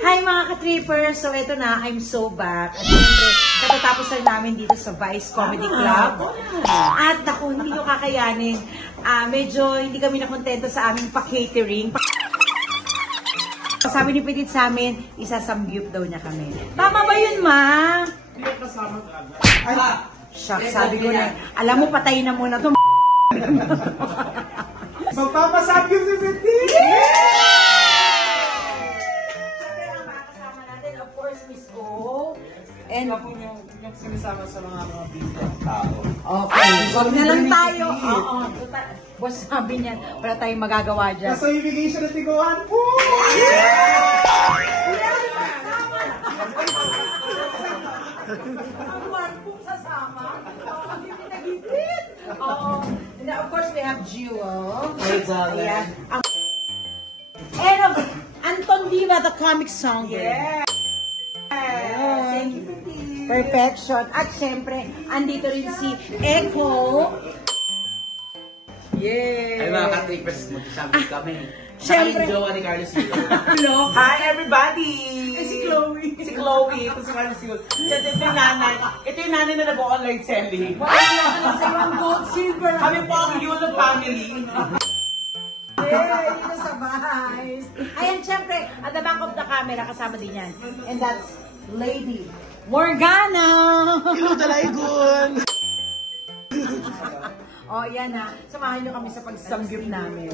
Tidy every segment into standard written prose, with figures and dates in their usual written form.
Hi mga ka-trippers! So ito na, I'm so back. At syempre, natatapos na namin dito sa Vice Comedy Club. At naku, hindi nyo kakayanin. Medyo hindi kami nakontento sa aming pa-catering. Sabi ni Petit sa amin, isasamgyup daw niya kami. Tama ba yun, ma? Hindi ko kasama agad. Ay, shucks, sabi ko na, alam mo, patayin na muna ito. Magpapasamgyup si Petit! And yung sinisama sa mga tao. okay, wag na lang tayo. Oo, boss sabi niyan, wala tayong magagawa dyan. Nasa ibigay siya ng tiguan po! Ang marpong sasama. Hindi pinagipit. Oo. And of course, we have Jewel. Ayan. And of Anton Viva, the comic song. Yeah! Thank you, Petit. Perfection. At syempre, andito rin si Echo. Ay mga ka-trippers, magsasabi kami. Siyempre. Saka yung jowa ni Carlos Hill. Hello. Hi everybody! Si Chloe. Si Chloe. Ito si Carlos Hill. Ito yung nanay. Ito yung nanay na nag-online selling. Sa yung gold, silver. Kami po ang Yulo family. Dito sa bahay. Ayan, syempre, at the back of the camera, kasama din yan. And that's Lady Morgana! Hello, Dalaygon! O, yan ha. Samahan nyo kami sa pagsamgyup namin.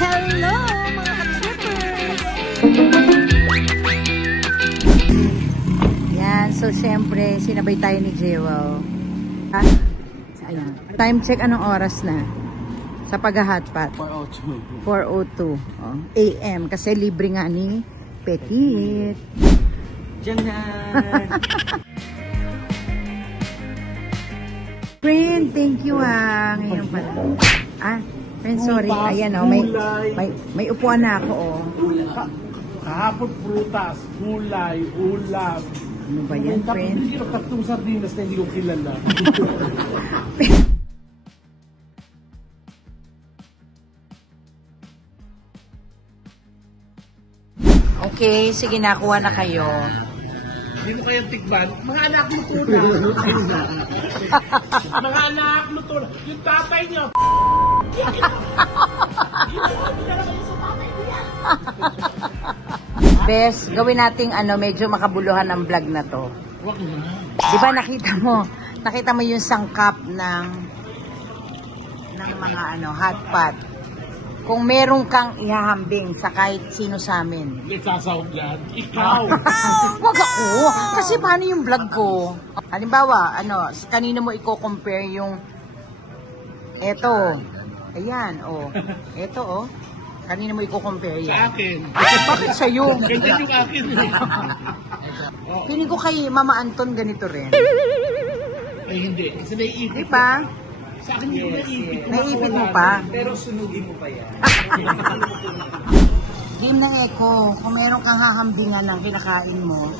Hello, mga ka-trippers! Yan, so syempre, sinabay tayo ni Jewel. Ayan. Time check, anong oras na? Sa pag-hotpot? 4:02 AM. Kasi libre nga ni Petit. Diyan! Friend, thank you ngayon pala. Friend, sorry. Ayan may upuan na ako Kahapon prutas, gulay, ulam. Ano ba yan, friend? Hindi ko tatlong sardinas na hindi ko kilala. Okay, sige, nakuha na kayo. Hindi mo kayang tikman. Mga anak luto na. Mga anak luto na. Yung tatay niyo. Bes, gawin nating medyo makabuluhan ang vlog na to. Wag na. Di ba nakita mo yung sangkap ng mga hotpot. Kung meron kang ihahambing sa kahit sino sa amin. Nagsasahog yan. Ikaw. Wag ako. Kasi paano yung vlog ko? Halimbawa, kanino mo i-compare yung eto. Ayan, Eto, kanino mo i-compare yan? Sa akin. Bakit sa'yo? Ganyan yung akin. Piling ko kay Mama Anton ganito rin. Ay hindi. Kasi naiipit. Di ba? Sa akin yung naiipit. Naiipit mo pa? Pero sunugin mo pa yan. Game na Echo, kung meron kang hahambingan ng kinakain mo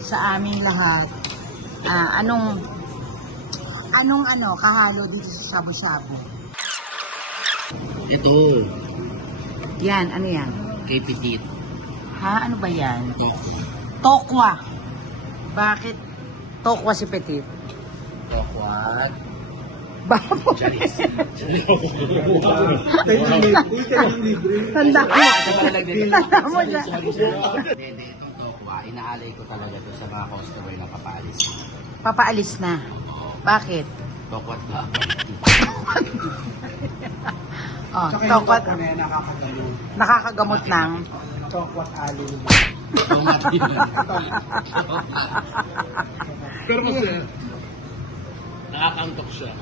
sa aming lahat, anong kahalo dito sa shabu-shabu? Ito, Yan, ano yan? kay Petit. Ha? Ano ba yan? Tokwa. Tokwa. Bakit tokwa si Petit? Tokwat. Baboy. Charis. Tanda mo. Tanda mo dyan. Hindi, itong tokwa, inaalay ko talaga to sa mga customer na papaalis. Papaalis na. Bakit? Tokwat ka. Tokwat. Nakakagalo. Nakakagamot ng Tokwat alo. Tokwat din. Pero kasi, nakakaantok siya.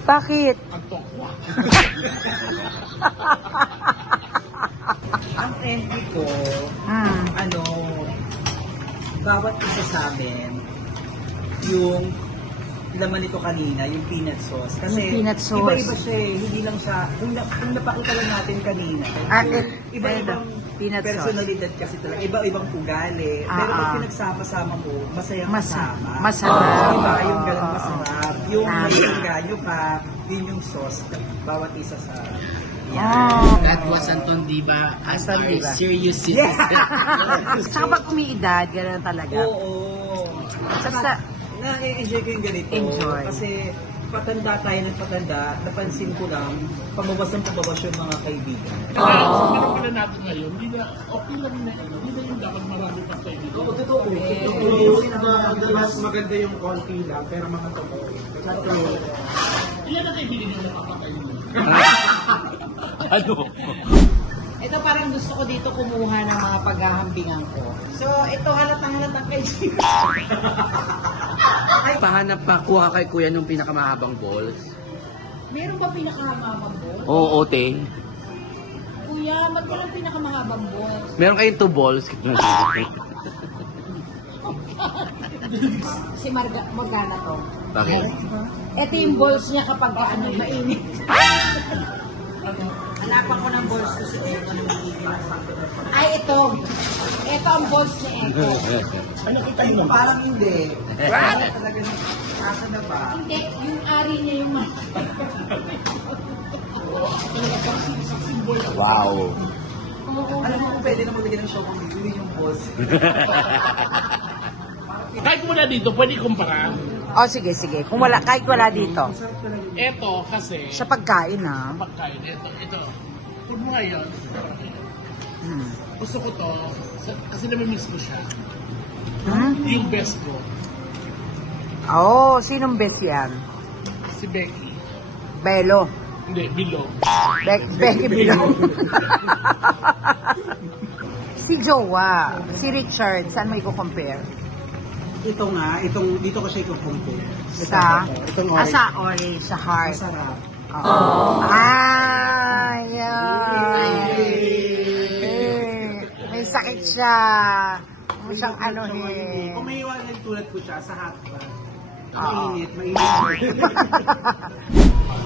Bakit? Ang tokwa. Ang entry ko, bawat isa sa amin, yung laman nito kanina, yung peanut sauce. Kasi Yung peanut sauce. iba-iba siya hindi lang siya, kung napakita lang natin kanina, iba-ibang peanut sauce. personalidad kasi talaga, iba-ibang ugali. Pero pag pinagsama-sama mo, masayang kasama. Masarap. Diba? Yung ganun masarap. Yung Tama. may ganyo pa, yun yung sauce. Bawat isa sa... Oh. Boss Anton Diva as Anton our Diva. serious citizen. Saka pag umiidad, gano'n talaga. Oo. Sa- Na-enjoy ko yung ganito. Enjoy. Kasi patanda tayo ng patanda, napansin ko lang, pababas yung mga kaibigan. Parang pala natin ngayon, hindi na, okay lang na, hindi na yung dapat marami pa tayo dito. Totoo. Mas maganda yung konti lang, pero mga totoo. Ilan ang kaibigan nyo na papakain nyo? Ano? Ito parang gusto ko dito kumuha ng mga paghahambingan ko. So, ito halatang kaibigan. Pahanap pa, kuha ka kay kuya nung pinakamahabang balls. Meron ba pinakamahabang balls? Oo, te. Kuya, ba't walang pinakamahabang balls? Meron kayong 2 balls. Si Morgana to. Bakit? Ito yung balls niya kapag ano, mainit. Hanapan ko ng balls ko si Echo. Ay, ito. Ito ang balls ni Echo. Parang hindi. Talaga nasa na ba? Hindi, yung ari niya yung Wow. Alam mo kung pwede na magbigay ng show kung yun yung boss. Kahit mula dito, pwede kumpara. Oh, sige. Kahit wala dito. Eto, kasi, Sa pagkain, ha? pagkain, ito. Pag mo ngayon, gusto ko to, kasi namimiss ko siya. Yung best ko, Oh, sinong best yan? si Becky. Belo. Hindi, Bilo. Becky Bilong. Si Jowa, si Richard, saan mo i-compare? Ito nga, dito ko siya i-compare. Sa? Itong orange. Sa orange, sa heart. Masarap. May sakit siya. May siyang ano Kung may iwanan tulad ko siya sa hot bar. Oo. Mainit.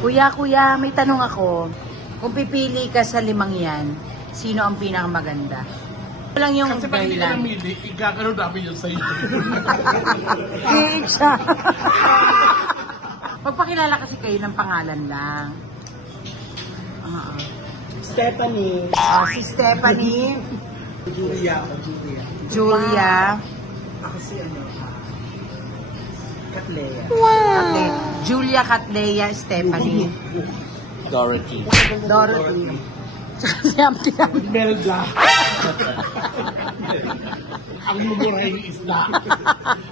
Kuya, may tanong ako. Kung pipili ka sa 5 yan, sino ang pinakamaganda? Ito lang yung Kasi pag hindi ka dahilan. namili, igagano namin yun sa iyo. Siya. Magpakilala kasi kayo ng pangalan lang. Stephanie. Si Stephanie, Julia. Julia, Ako si Katlea. Julia Catleya, Stephanie, Dorothy. Dorothy. Si Ampty. Melda. Ang mumurahin yung isda.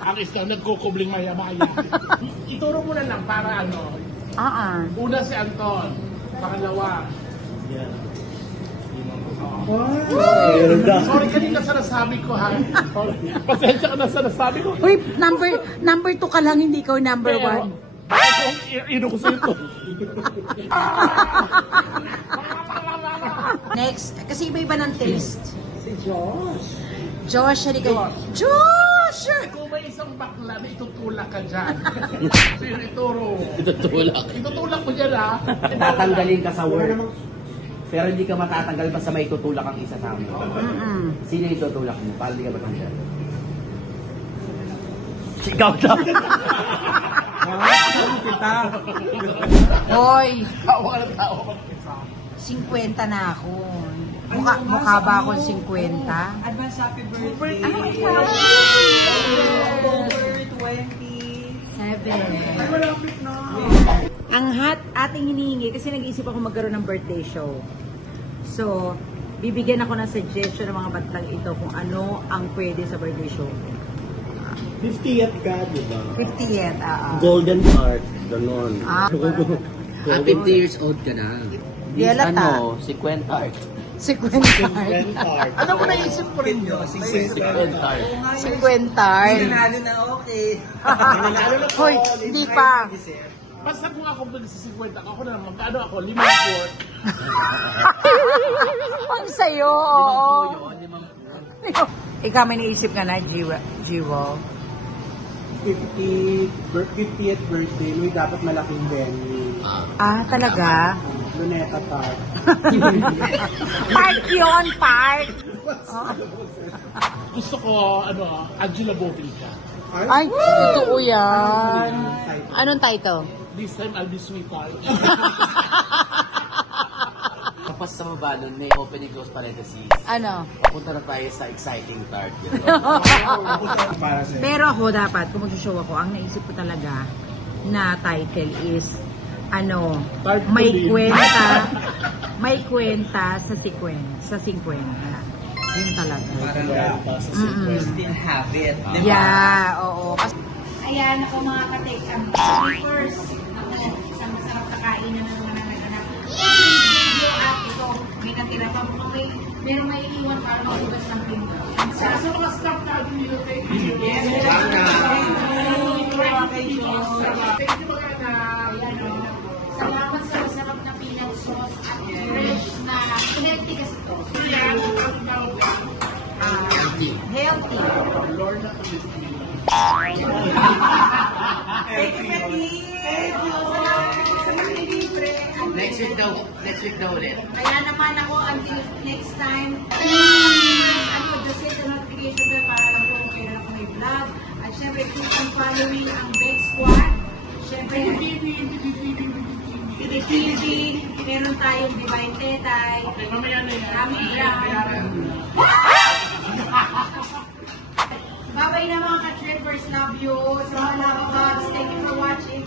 Ang isda nagkukubling maya-maya. Ituro mo na lang para ano. Una si Anton. Pangalawa. Sorry kanina sa nasabi ko ha. Pasensya ka na sa nasabi ko. Uy, number 2 ka lang, hindi ikaw number 1. Bakit kung ko sa ito? Next, kasi iba-iba ng taste. Si Josh. Josh, halika. Josh! Kung may isang bakla na itutulak ka dyan. Sino ituro? Tutulak. Itutulak mo dyan ha. Tatanggalin ka sa work. Pero hindi ka matatanggal basta may tutulak ang isa sa amin. Sino yung tutulak mo? Para hindi ka matanggal. Sigaw na! Hoy, Tawa ka ng tawa. 50 na ako. Mukha ba akong 50? Advance happy birthday. Ang ating hinihingi, kasi nag-iisip ako magkaroon ng birthday show. So, bibigyan ako ng suggestion ng mga batang ito kung ano ang pwede sa birthday show. 50th ka, di ba? 50th, Golden Heart, ganon. Happy 50 years old ka na. Yela ta. Ano, si Quentart. 50. Heart. Ano mo naisip ko rin yun? Si Quentart. 50. Nanalo na okay. Hoy, hindi pa. Basta kung ako mag-50 ako na naman, paano ako? 5-4. Ang sayo, oo. Ikaw may naisip ka na, Jiwo? 50th birthday, may dapat malaking venue. Talaga? Luneta Park. Park yun, park! Gusto ko, Angela Bovica. Ay, totoo yan. Anong title? This time I'll be sweetheart. Tapos sa baba nun, may open and close parentheses. Ano? Papunta na tayo sa exciting part. Para sa Pero ako dapat, kung mag-show ako, ang naisip ko talaga na title is, ano, may kwenta sa 50. Yun talaga. Parang still have it. Diba? Yeah, oo. Ayan ako mga katek, ang slippers, isang masarap na kainan ng mga nagaganap. Video at ito, may natira pa mo meron may iwan para magugas ng pinto. Sa mga staff na atin nyo, thank you. Salamat sa masarap na peanut sauce at fresh na healthy kasi ito. Healthy. Next week daw ulit. Kaya naman ako, until next time, just hit the notification bell para lang kung kailan ako may vlog. At syempre, keep on following ang Big Squad. Syempre, TV, meron tayong Divine Tetay. Okay, mamaya na yan. Kami yan. Bye-bye na mga ka-trippers. Love you. Sa mga love vlogs. Thank you for watching.